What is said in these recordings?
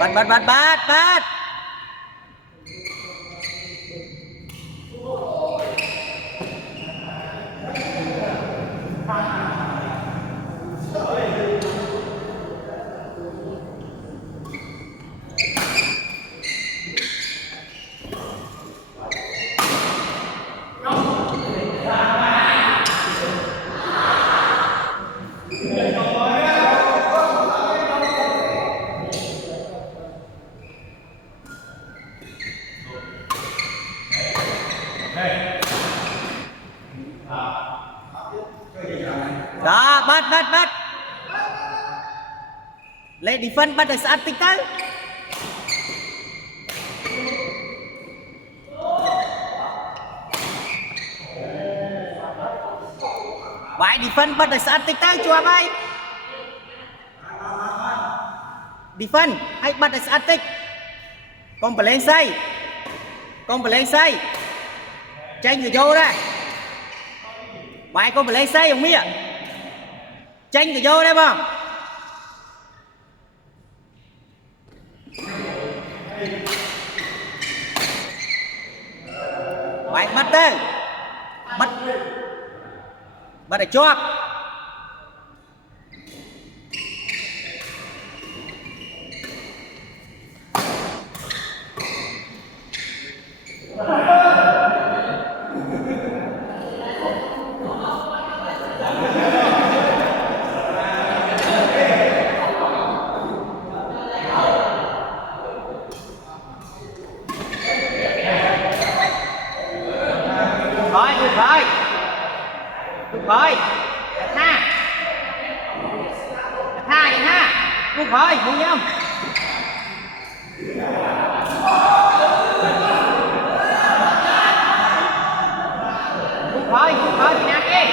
bắt. Đó, bắt. Lên đi phân bắt được sát tích tới. Bài đi phân bắt được sát tích tới chua bay. Đi phân hay bắt được sát tích. Con phải lên xây. Tranh người vô đây. Bài con phải lên xây ông Mía. Tranh người vô đây không? Bài bắt đây. Bắt để chóp. Được rồi. Tha vậy ha. Được rồi, không nhầm. Được rồi, thì nè kia.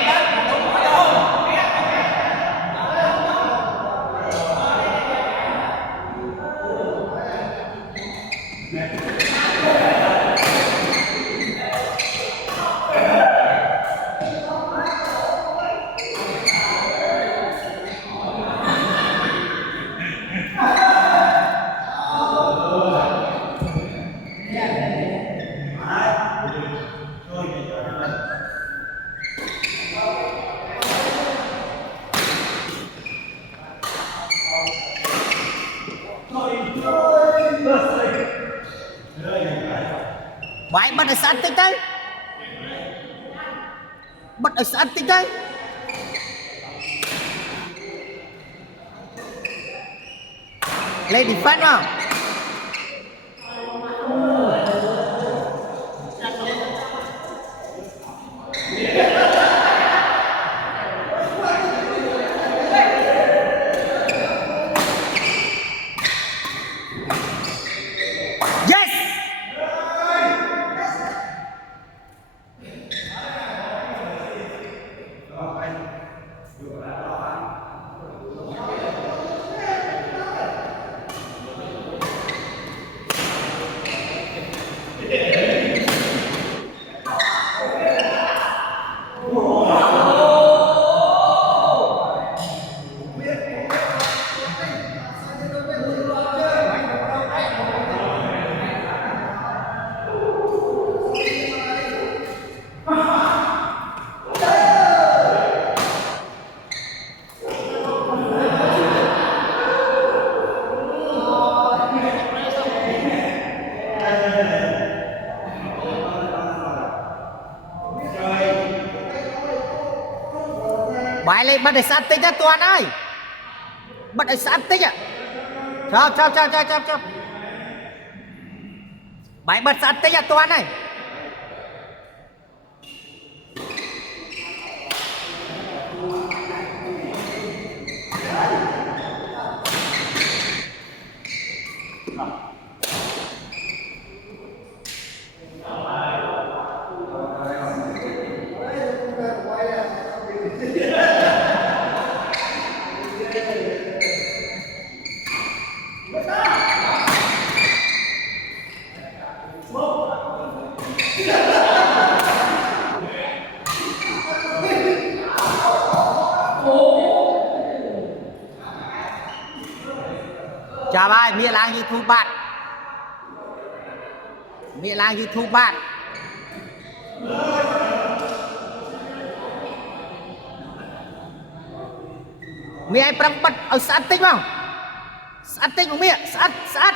Bài bắt được sát tích tới. Lên đi phát nào. Bài lên bắt được sát tích á Toàn ơi. Bắt được sát tích à. Chọc. Bài bắt sát tích á Toàn ơi. chào bài mía lang YouTube bạn mía lang YouTube bạn mía ai prang bật ở sát tích không sát tích của mía sát sát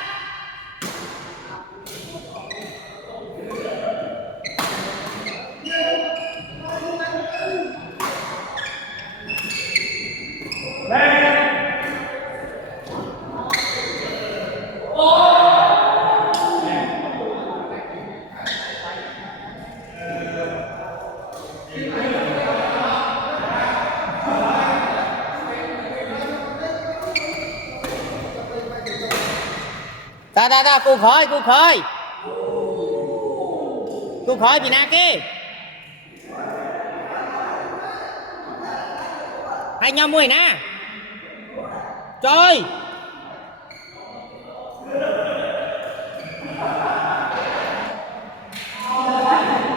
ta cô khơi bị na kia hai nhau mùi nè trời